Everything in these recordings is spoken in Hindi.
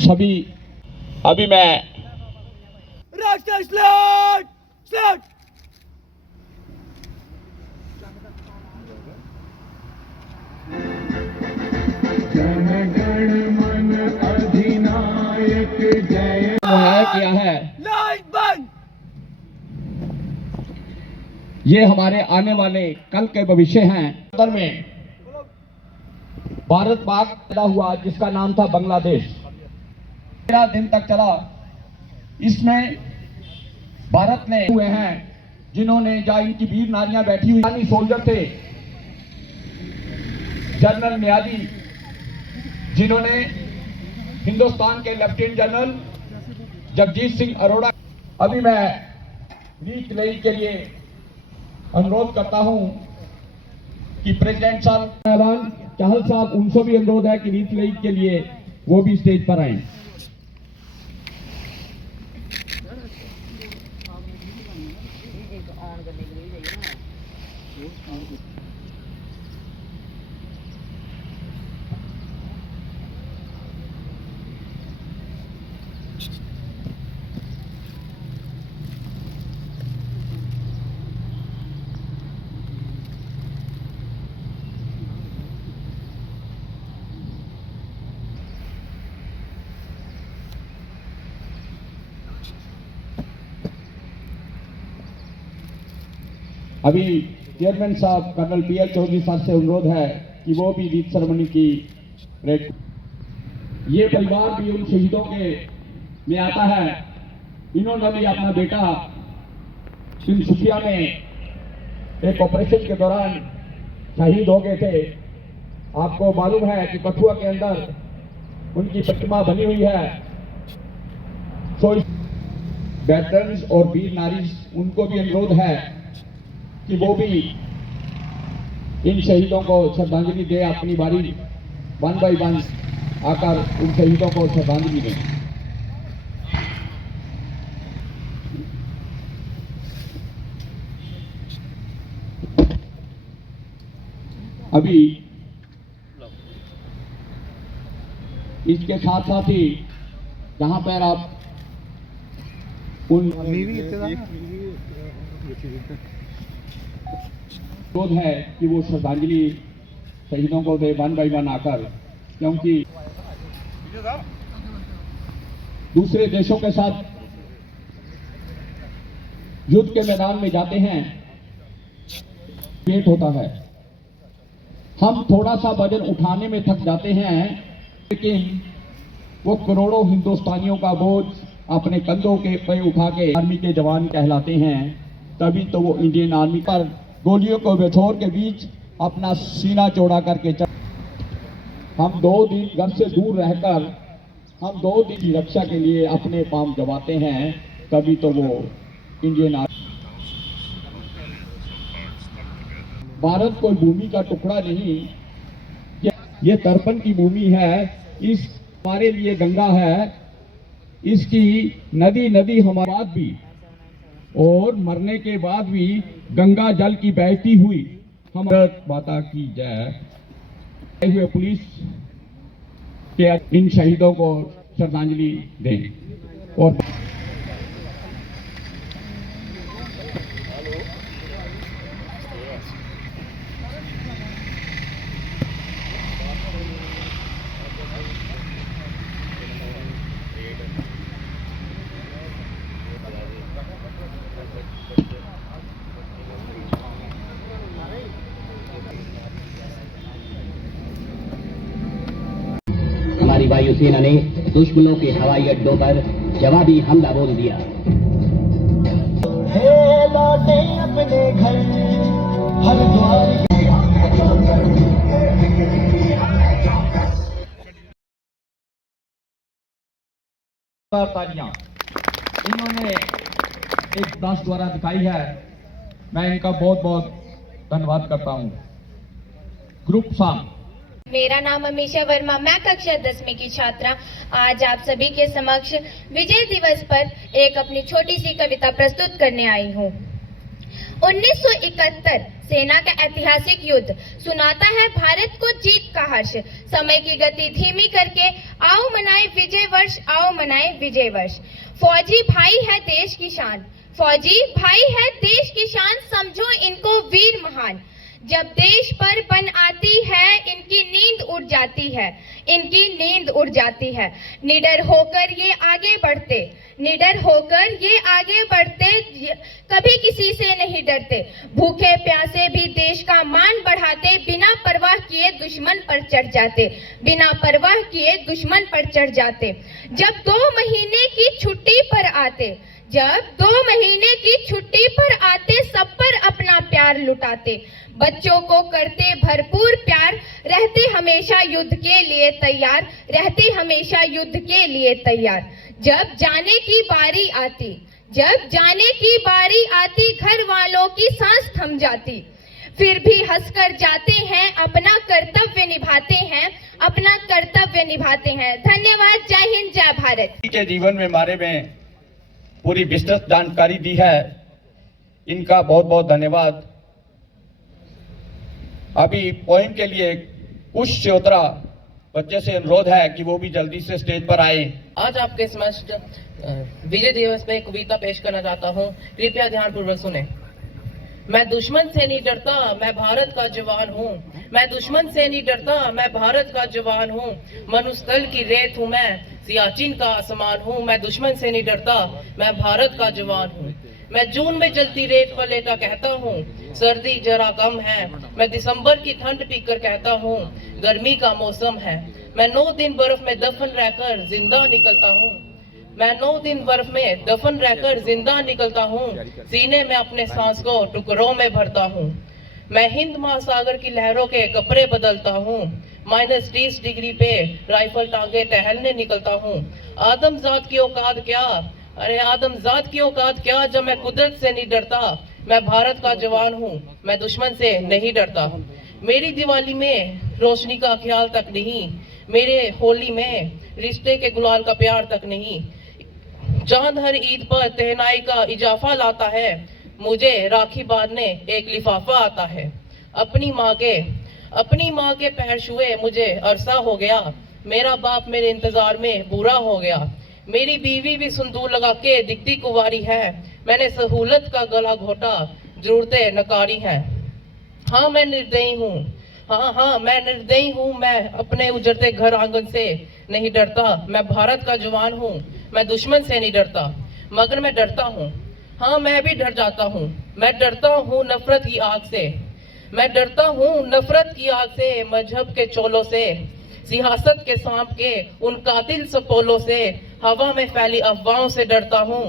सभी अभी मैं मुहैया किया है। ये हमारे आने वाले कल के भविष्य हैं। अंदर में भारत पाक पैदा हुआ जिसका नाम था बांग्लादेश। 13 दिन तक चला। इसमें भारत ने हुए हैं जिन्होंने जहाँ इनकी वीर नारियां बैठी हुई पाकिस्तानी सोल्जर थे, जनरल नियाजी, जिन्होंने हिंदुस्तान के लेफ्टिनेंट जनरल जगजीत सिंह अरोड़ा। अभी मैं रीत लेई के लिए अनुरोध करता हूं कि प्रेसिडेंट साहब चाहल साहब, उनसे भी अनुरोध है कि रीत लेई के लिए वो भी स्टेज पर आए। अभी चेयरमैन साहब कर्नल पीएल चौधरी साहब से अनुरोध है कि वो भी रीत सेरेमनी की ये परिवार भी उन शहीदों के में आता है। इन्होंने भी अपना बेटा सिंधुकिया में एक ऑपरेशन के दौरान शहीद हो गए थे। आपको मालूम है कि कठुआ के अंदर उनकी प्रतिमा बनी हुई है। सो वेटरन्स और वीर नारी, उनको भी अनुरोध है कि वो भी इन शहीदों को श्रद्धांजलि दे। अपनी बारी 1 बाय 1 आकर उन शहीदों को श्रद्धांजलि दें। अभी इसके साथ साथ ही जहां पर आप उन अनुरोध है कि वो श्रद्धांजलि शहीदों को दे 1 बाय 1 आकर, क्योंकि दूसरे देशों के साथ युद्ध के मैदान में जाते हैं, पेट होता है। हम थोड़ा सा वजन उठाने में थक जाते हैं, लेकिन वो करोड़ों हिंदुस्तानियों का बोझ अपने कंधों के पे उठा के आर्मी के जवान कहलाते हैं। तभी तो वो इंडियन आर्मी पर गोलियों को बेछोर के बीच अपना सीना चौड़ा करके हम 2 दिन घर से दूर रहकर हम 2 दिन की रक्षा के लिए अपने पांव दबाते हैं। तभी तो वो इंडियन आर्मी। भारत कोई भूमि का टुकड़ा नहीं, ये तर्पण की भूमि है। इस हमारे लिए गंगा है, इसकी नदी नदी हमारे बाद भी और मरने के बाद भी गंगा जल की बहती हुई हम माता की जय। हुए पुलिस के इन शहीदों को श्रद्धांजलि दें। और हमारी वायुसेना ने दुश्मनों के हवाई अड्डों पर जवाबी हमला बोल दिया। लौटे अपने घर हरिद्वार। इन्होंने एक दास द्वारा दिखाई है, मैं इनका बहुत बहुत धन्यवाद करता हूँ। Group song. मेरा नाम अमीशा वर्मा, मैं कक्षा 10वीं की छात्रा आज आप सभी के समक्ष विजय दिवस पर एक अपनी छोटी सी कविता प्रस्तुत करने आई हूँ। 1971 सेना का ऐतिहासिक युद्ध सुनाता है भारत को जीत का हर्ष। समय की गति धीमी करके आओ मनाए विजय वर्ष, आओ मनाए विजय वर्ष। फौजी भाई है देश की शान, फौजी भाई है देश की शान, समझो इनको वीर महान। जब देश पर बन आती है इनकी नींद उड़ जाती है, इनकी नींद उड़ जाती है। निडर होकर ये आगे बढ़ते, निडर होकर ये आगे बढ़ते, कभी किसी से नहीं डरते। भूखे प्यासे भी देश का मान बढ़ाते, बिना परवाह किए दुश्मन पर चढ़ जाते, बिना परवाह किए दुश्मन पर चढ़ जाते। जब 2 महीने की छुट्टी पर आते, जब 2 महीने की छुट्टी पर आते, सब पर अपना प्यार लुटाते। बच्चों को करते भरपूर प्यार, रहते हमेशा युद्ध के लिए तैयार, रहते हमेशा युद्ध के लिए तैयार। जब जाने की बारी आती, जब जाने की बारी आती, घर वालों की सांस थम जाती, फिर भी हंसकर जाते हैं, अपना कर्तव्य निभाते हैं, अपना कर्तव्य निभाते हैं। धन्यवाद। जय हिंद, जय भारत। के जीवन में बारे में पूरी विस्तृत जानकारी दी है, इनका बहुत बहुत धन्यवाद। अभी पोएम के लिए कुश चौधरा बच्चे से अनुरोध है कि वो भी जल्दी से स्टेज पर आए। आज आपके समक्ष विजय दिवस पे एक कविता पेश करना चाहता हूँ, कृपया ध्यानपूर्वक सुने। मैं दुश्मन से नहीं डरता, मैं भारत का जवान हूँ। मैं दुश्मन से नहीं डरता, मैं भारत का जवान हूँ। मनुस्थल की रेत हूँ मैं, सियाचिन का आसमान हूँ। मैं दुश्मन से नहीं डरता, मैं भारत का जवान हूँ। मैं जून में जलती रेत पर लेटा कहता हूँ, सर्दी जरा कम है। मैं दिसंबर की ठंड पीकर कहता हूँ, गर्मी का मौसम है। मैं 9 दिन बर्फ में दफन रहकर जिंदा निकलता हूँ। मैं 9 दिन बर्फ में दफन रहकर जिंदा निकलता हूँ। सीने में अपने सांस को टुकड़ों में भरता हूँ। मैं हिंद महासागर की लहरों के कपड़े बदलता हूँ। -30 डिग्री पे राइफल टांगे टहलने निकलता हूँ। आदमजात की औकात क्या, अरे आदमजात की औकात क्या, जब मैं कुदरत से नहीं डरता। मैं भारत का जवान हूँ, मैं दुश्मन से नहीं डरता। मेरी दिवाली में रोशनी का ख्याल तक नहीं, मेरे होली में रिश्ते के गुलाल का प्यार तक नहीं। चांद हर ईद पर तहनाई का इजाफा लाता है, मुझे राखी बांधने एक लिफाफा आता है। अपनी माँ के पैर छुए मुझे अरसा हो गया, मेरा बाप मेरे इंतजार में बुरा हो गया। मेरी बीवी भी सिंदूर लगा के दिखती कुंवारी है, मैंने सहूलत का गला घोटा, जरूरतें नकारी हैं। हाँ मैं निर्दयी हूँ, हाँ मैं निर्दयी हूँ। मैं अपने उजड़ते घर आंगन से नहीं डरता। मैं भारत का जवान हूँ, मैं दुश्मन से नहीं डरता, मगर मैं डरता हूँ। हाँ मैं भी डर जाता हूँ। मैं डरता हूँ नफरत की आग से, मैं डरता हूँ नफरत की आग से। मजहब के चोलों से, सियासत के सांप के उन कातिल सपोलों से, हवा में फैली अफवाहों से डरता हूँ।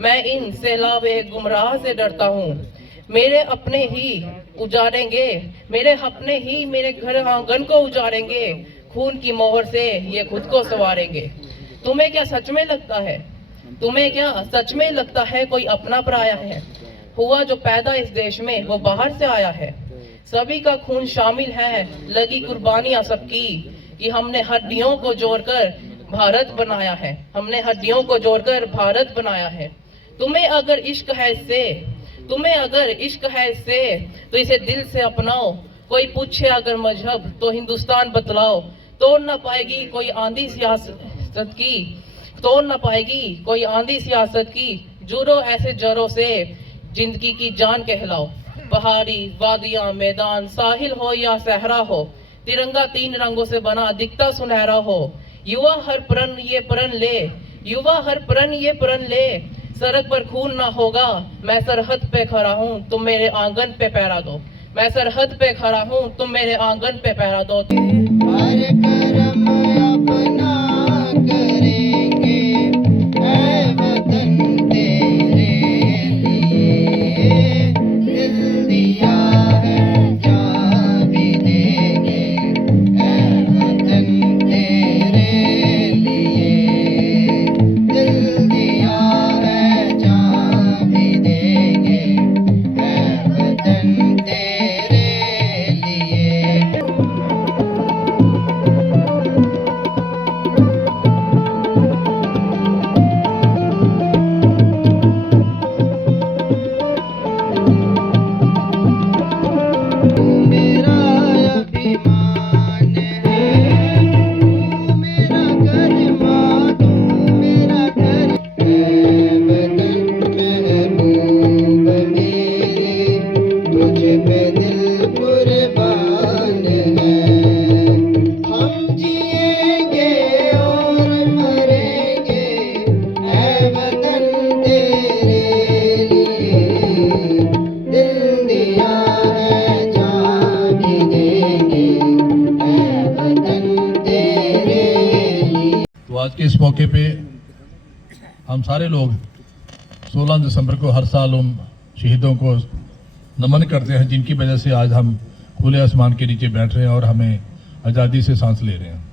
मैं इन सैलाबे गुमराह से डरता हूँ। मेरे अपने ही उजाड़ेंगे, मेरे अपने ही मेरे घर आंगन को उजाड़ेंगे। खून की मोहर से ये खुद को संवारेंगे। तुम्हें क्या सच में लगता है, तुम्हें क्या सच में लगता है कोई अपना पराया है? हुआ जो पैदा इस देश में वो बाहर से आया है। सभी का खून शामिल है, लगी कुर्बानियां सबकी, कि हमने हड्डियों को जोड़कर भारत बनाया है, हमने हड्डियों को जोड़कर भारत बनाया है। तुम्हें अगर इश्क है इससे, तुम्हें अगर इश्क है इससे, तो इसे दिल से अपनाओ। कोई पूछे अगर मजहब तो हिंदुस्तान बतलाओ। तोड़ ना पाएगी कोई आंधी सियासत की, तोड़ ना पाएगी कोई आंधी सियासत की। जुड़ो ऐसे जरों से, जिंदगी की जान कहलाओ। पहाड़ी वादियां मैदान, साहिल हो या सहरा हो, तिरंगा 3 रंगों से बना दिखता सुनहरा हो। युवा हर प्रण ये प्रण ले, युवा हर प्रण ये प्रण ले। सड़क पर खून ना होगा, मैं सरहद पे खड़ा हूँ, तुम मेरे आंगन पे पहरा दो। मैं सरहद पे खड़ा हूँ, तुम मेरे आंगन पे पहरा दो। हर कर्म अपना करेंगे, ऐ वतन तेरे लिए दिल दिया है, जान भी देंगे, ऐ वतन तेरे लिए दिल दिया है, जान भी देंगे, ऐ वतन तेरे लिए। के इस मौके पे हम सारे लोग 16 दिसंबर को हर साल उन शहीदों को नमन करते हैं जिनकी वजह से आज हम खुले आसमान के नीचे बैठ रहे हैं और हमें आज़ादी से सांस ले रहे हैं।